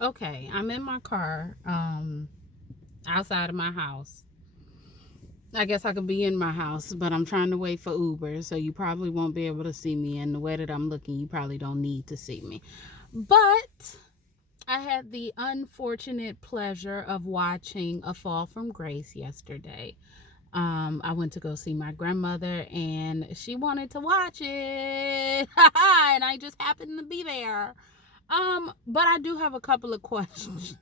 Okay, I'm in my car, outside of my house. I guess I could be in my house, but I'm trying to wait for Uber, so you probably won't be able to see me. And the way that I'm looking, you probably don't need to see me. But I had the unfortunate pleasure of watching A Fall from Grace yesterday. I went to go see my grandmother, and she wanted to watch it, and I just happened to be there. But I do have a couple of questions.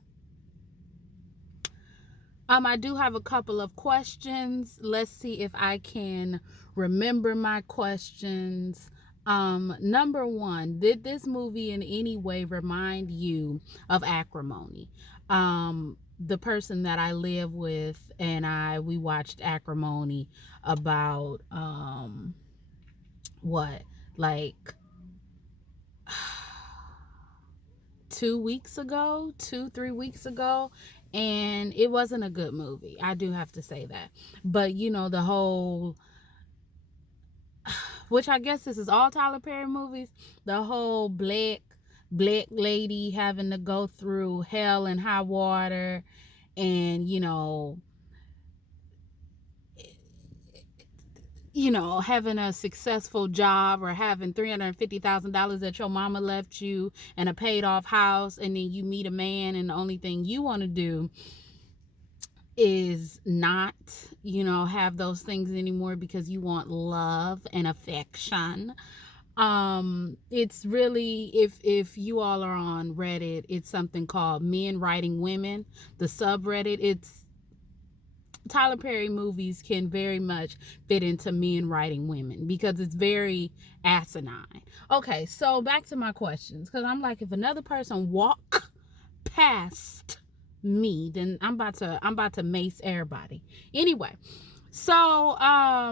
I do have a couple of questions. Let's see if I can remember my questions. Number one, did this movie in any way remind you of Acrimony? The person that I live with and we watched Acrimony about what, like 2 weeks ago, 3 weeks ago, and it wasn't a good movie. I do have to say that. But the whole, which I guess this is all Tyler Perry movies, the whole black lady having to go through hell and high water, and having a successful job, or having $350,000 that your mama left you, and a paid off house, and then you meet a man, and the only thing you want to do is not, have those things anymore because you want love and affection. It's really, if you all are on Reddit, it's something called Men Writing Women, the subreddit. It's Tyler Perry movies can very much fit into men writing women because it's very asinine. Okay, so back to my questions, because I'm like, if another person walk past me, then I'm about to mace everybody. Anyway, so my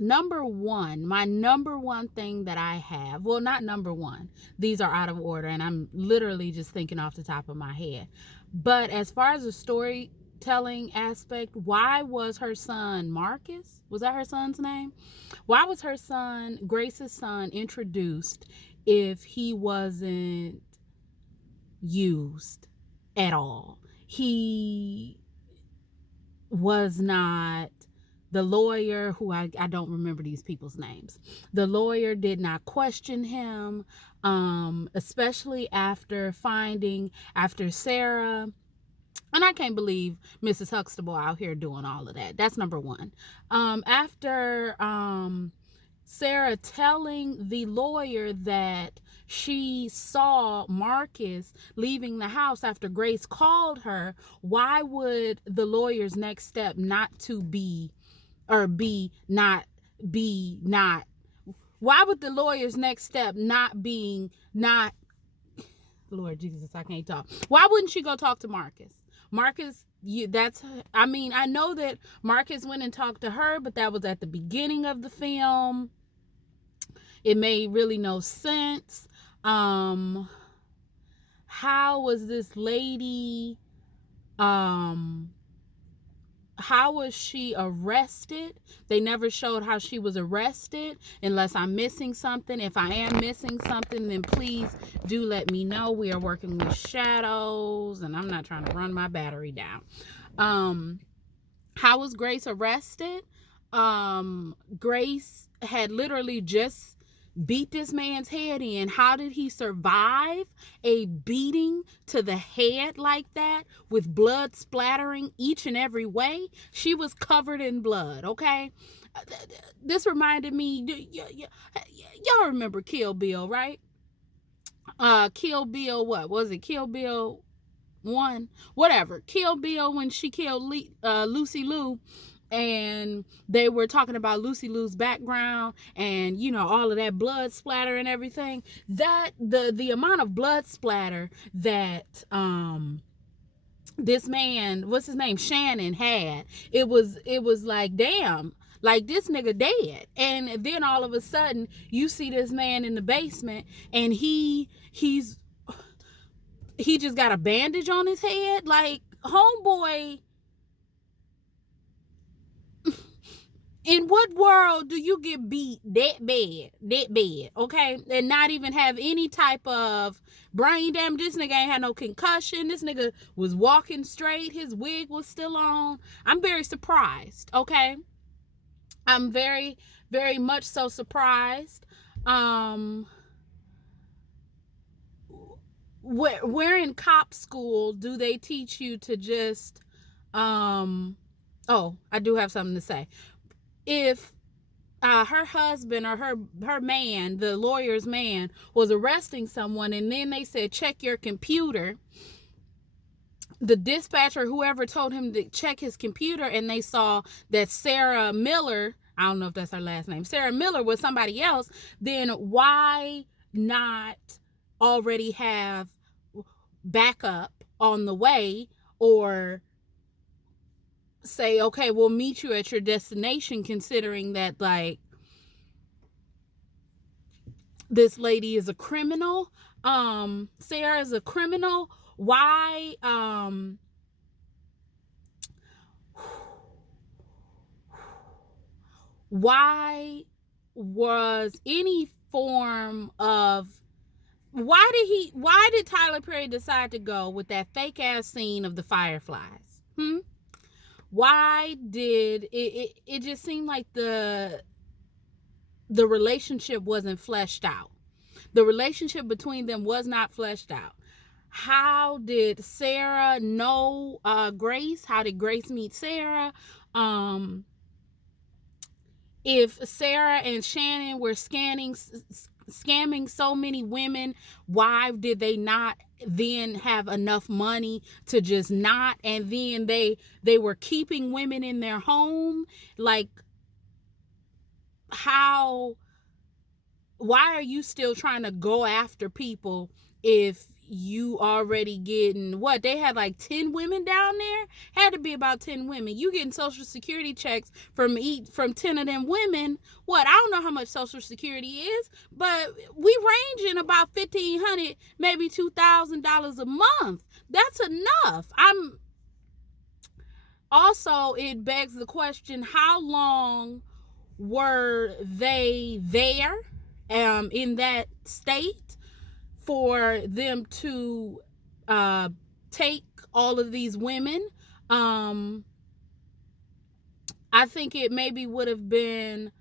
number one thing that I have, well, not number one, these are out of order, and I'm literally just thinking off the top of my head. But as far as the storytelling aspect, why was her son Marcus, was that her son's name? Why was her son, Grace's son, introduced if he wasn't used at all? He was not, the lawyer, who I don't remember these people's names. The lawyer did not question him, especially after Sarah. And I can't believe Mrs. Huxtable out here doing all of that. That's number one. After Sarah telling the lawyer that she saw Marcus leaving the house after Grace called her, why would the lawyer's next step not to be, or be not be not why would the lawyer's next step not being not, Lord Jesus, I can't talk. Why wouldn't she go talk to Marcus? Marcus, I mean, I know that Marcus went and talked to her, but that was at the beginning of the film. It made really no sense. How was this lady, how was she arrested? They never showed how she was arrested, unless I'm missing something. If I am missing something, then please do let me know. We are working with shadows, and I'm not trying to run my battery down. How was Grace arrested? Grace had literally just beat this man's head in. How did he survive a beating to the head like that, with blood splattering each and every way? She was covered in blood, okay? This reminded me, y'all remember Kill Bill, right? Kill Bill, what was it? Kill Bill 1? Whatever. Kill Bill, when she killed Lucy Liu, and they were talking about Lucy Liu's background, and all of that blood splatter and everything. That the amount of blood splatter that this man, what's his name, Shannon, had, it was like, damn, like, this nigga dead. And then all of a sudden you see this man in the basement, and he just got a bandage on his head. Like, homeboy, In what world do you get beat that bad, okay, and not even have any type of brain damage? This nigga ain't had no concussion. This nigga was walking straight. His wig was still on. I'm very surprised, okay? I'm very, very much so surprised. Where in cop school do they teach you to just, oh, I do have something to say. If her husband or her man, the lawyer's man, was arresting someone, and then they said, check your computer, the dispatcher, whoever told him to check his computer, and they saw that Sarah Miller, I don't know if that's her last name, Sarah Miller was somebody else, then why not already have backup on the way, or say, okay, we'll meet you at your destination, considering that, like, this lady is a criminal, Sarah is a criminal. Why was any form of, why did Tyler Perry decide to go with that fake ass scene of the fireflies? Why did it just seemed like the relationship wasn't fleshed out? The relationship between them was not fleshed out. How did Sarah know Grace? How did Grace meet Sarah? If Sarah and Shannon were scamming so many women, why did they not then have enough money to just not, and then they were keeping women in their home? Like, why are you still trying to go after people if you already getting, what, they had like 10 women down there? Had to be about 10 women. You getting social security checks from 10 of them women. What, I don't know how much social security is, but we range in about $1,500, maybe $2,000 a month. That's enough. Also, it begs the question, how long were they there in that state for them to take all of these women? I think it maybe would have been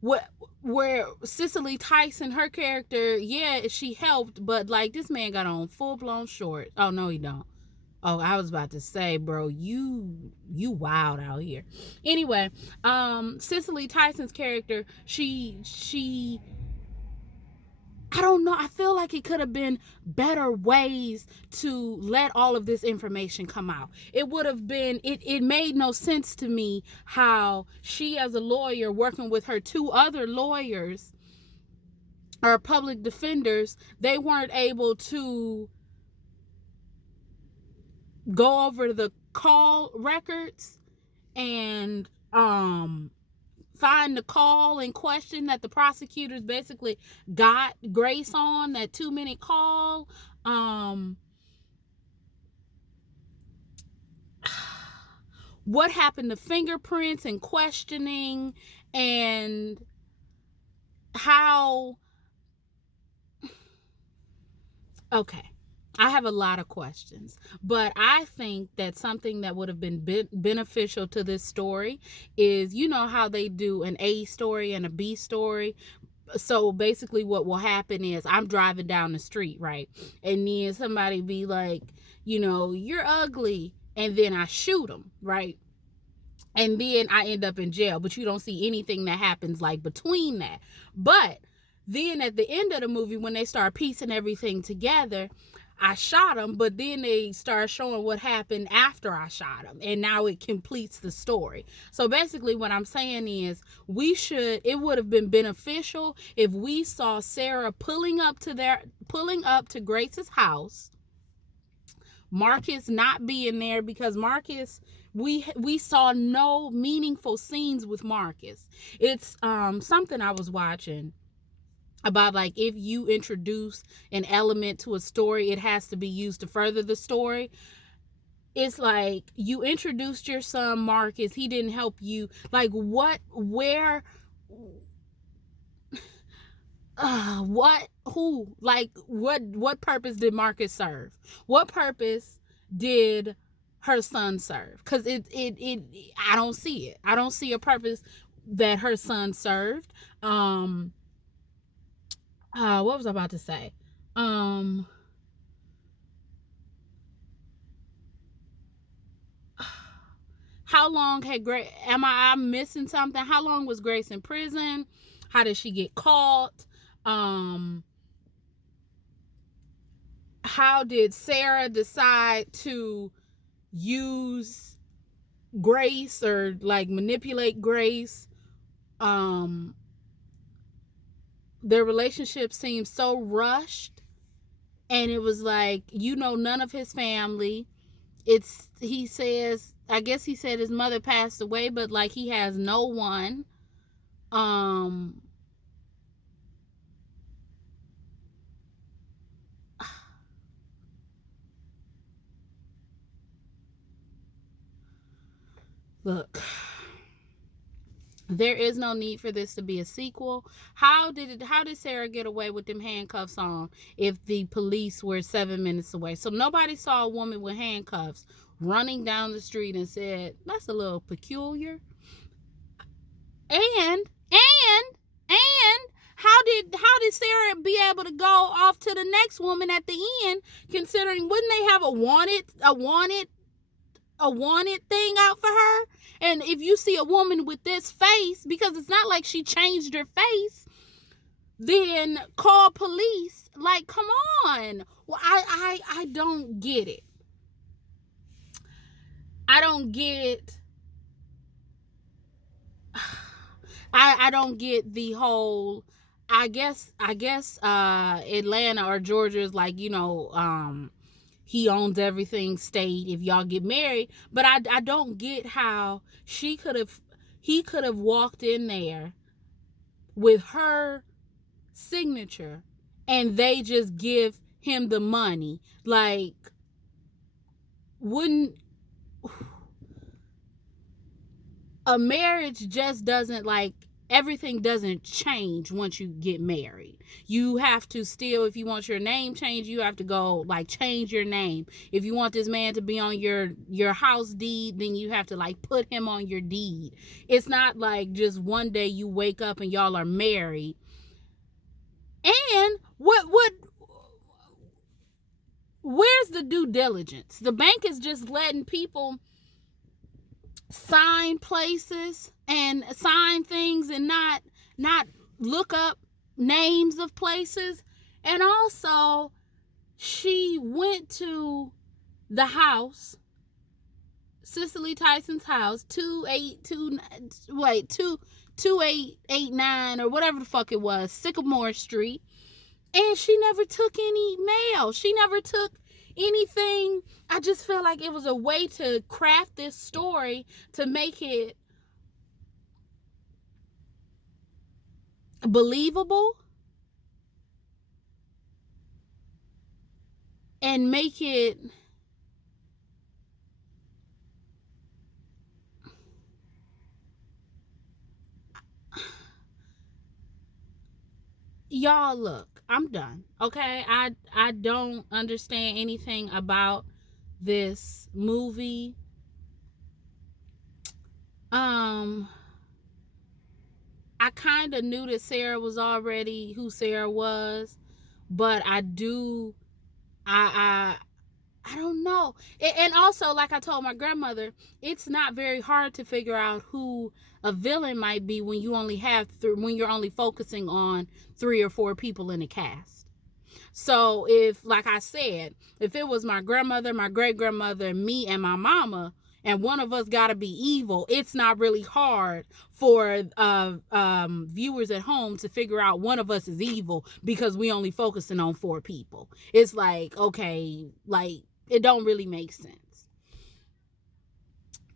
where Cicely Tyson, her character, yeah, she helped, but like, this man got on full-blown shorts. Oh, no, he don't. Oh, I was about to say, bro, you wild out here. Anyway, Cicely Tyson's character, she I don't know. I feel like it could have been better ways to let all of this information come out. It would have been, it made no sense to me how she, as a lawyer, working with her two other lawyers or public defenders, they weren't able to go over the call records and find the call in question that the prosecutors basically got Grace on, that 2-minute call. What happened to fingerprints and questioning, and how, okay, I have a lot of questions, but I think that something that would have been beneficial to this story is, you know how they do an A story and a B story? So basically what will happen is, I'm driving down the street, right? And then somebody be like, you're ugly. And then I shoot them, right? And then I end up in jail, but you don't see anything that happens like between that. But then at the end of the movie, when they start piecing everything together, I shot him, but then they start showing what happened after I shot him, and now it completes the story. So basically what I'm saying is, it would have been beneficial if we saw Sarah pulling up to Grace's house, Marcus not being there, because Marcus, we saw no meaningful scenes with Marcus. It's something I was watching about, like, if you introduce an element to a story, it has to be used to further the story. it's like you introduced your son Marcus, he didn't help you. Like what purpose did Marcus serve? What purpose did her son serve? Because I don't see it. I don't see a purpose that her son served. What was I about to say? How long had Grace? I'm missing something? How long was Grace in prison? How did she get caught? How did Sarah decide to use Grace or like manipulate Grace? Their relationship seemed so rushed, and it was like, none of his family. He says, I guess he said his mother passed away, but like he has no one. Look, there is no need for this to be a sequel. How did Sarah get away with them handcuffs on if the police were 7 minutes away? So nobody saw a woman with handcuffs running down the street and said, that's a little peculiar. And how did Sarah be able to go off to the next woman at the end, considering wouldn't they have a wanted thing out for her? And if you see a woman with this face, because it's not like she changed her face, then call police. Like, come on. Well, I don't get it. I don't get I don't get the whole, I guess Atlanta or Georgia is like, he owns everything state if y'all get married. But I don't get how he could have walked in there with her signature and they just give him the money. Like, wouldn't a marriage just doesn't, like, everything doesn't change once you get married. You have to still, if you want your name changed, you have to go like change your name. If you want this man to be on your house deed, then you have to like put him on your deed. It's not like just one day you wake up and y'all are married. And where's the due diligence? The bank is just letting people sign places and sign things and not look up names of places. And also, she went to the house, Cicely Tyson's house, 2889 or whatever the fuck it was, Sycamore Street, and she never took any mail. She never took anything. I just feel like it was a way to craft this story to make it believable and make it y'all. Look, I'm done. Okay, I don't understand anything about this movie. I kind of knew that Sarah was already who Sarah was, but I don't know. And also, like I told my grandmother, it's not very hard to figure out who a villain might be when you only when you're only focusing on 3 or 4 people in a cast. So if, like I said, if it was my grandmother, my great grandmother, me, and my mama, and one of us got to be evil, it's not really hard for viewers at home to figure out one of us is evil because we only focusing on 4 people. It's like, okay, like, it don't really make sense.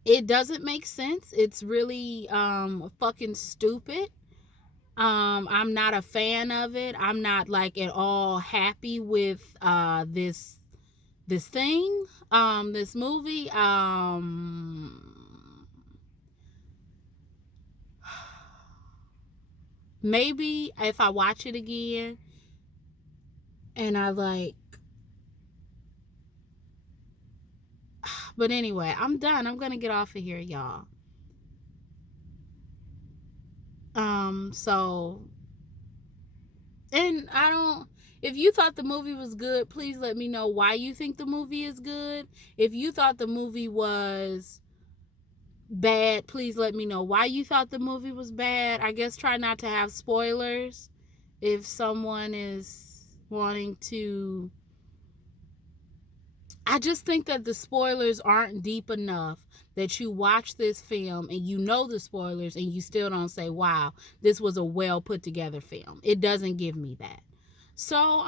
It doesn't make sense. It's really fucking stupid. I'm not a fan of it. I'm not like at all happy with this this thing, this movie, maybe if I watch it again and I like, but anyway, I'm done. I'm gonna get off of here, y'all. So, and I don't, if you thought the movie was good, please let me know why you think the movie is good. If you thought the movie was bad, please let me know why you thought the movie was bad. I guess try not to have spoilers if someone is wanting to. I just think that the spoilers aren't deep enough that you watch this film and you know the spoilers and you still don't say, wow, this was a well put together film. It doesn't give me that. So,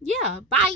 yeah, bye.